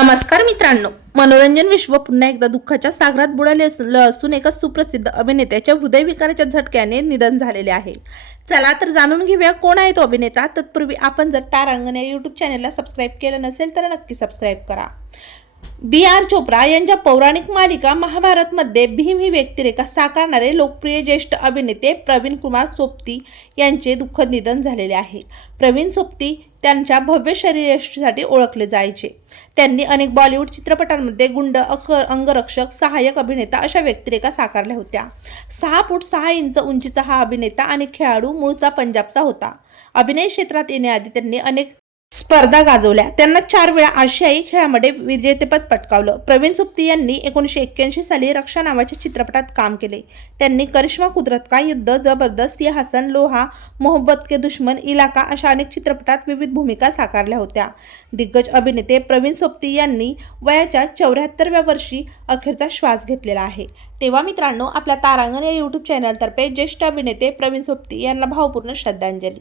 नमस्कार मित्रांनो मनोरंजन विश्व पुन्हा एकदा दुःखाच्या सागरात बुडाले असून असून एका सुप्रसिद्ध अभिनेत्याच्या हृदयविकाराच्या झटक्याने निधन झालेले आहे. चला तर जाणून घेऊया कोण आहे तो अभिनेता. तत्पूर्वी आपण जर तारांगण या यूट्यूब चॅनलला सबस्क्राईब केलं नसेल तर नक्की सबस्क्राईब करा. बी आर चोप्रा यांच्या पौराणिक मालिका महाभारतमध्ये भीम ही व्यक्तिरेखा साकारणारे लोकप्रिय ज्येष्ठ अभिनेते प्रवीण कुमार सोबती यांचे दुःखद निधन झालेले आहे. प्रवीण सोबती त्यांच्या भव्य शरीरयष्टीसाठी ओळखले जायचे. त्यांनी अनेक बॉलिवूड चित्रपटांमध्ये गुंड अक अंगरक्षक सहाय्यक अभिनेता अशा व्यक्तिरेखा साकारल्या होत्या. सहा फूट सहा इंच उंचीचा हा अभिनेता आणि खेळाडू मूळचा पंजाबचा होता. अभिनय क्षेत्रात येण्याआधी त्यांनी अनेक स्पर्धा गाजवल्या. त्यांना चार वेळा आशियाई खेळामध्ये विजेतेपद पटकावलं. प्रवीण सुप्ती यांनी एकोणीसशे एक्क्याऐंशी साली रक्षा नावाच्या चित्रपटात काम केले. त्यांनी करिश्मा कुदरत का युद्ध जबरदस्त या हसन लोहा मोहब्बत के दुश्मन इलाका अशा अनेक चित्रपटात विविध भूमिका साकारल्या होत्या. दिग्गज अभिनेते प्रवीण सोबती यांनी वयाच्या चौऱ्याहत्तरव्या वर्षी अखेरचा श्वास घेतलेला आहे. तेव्हा मित्रांनो आपल्या तारांगण या यूट्यूब चॅनलतर्फे ज्येष्ठ अभिनेते प्रवीण सोबती यांना भावपूर्ण श्रद्धांजली.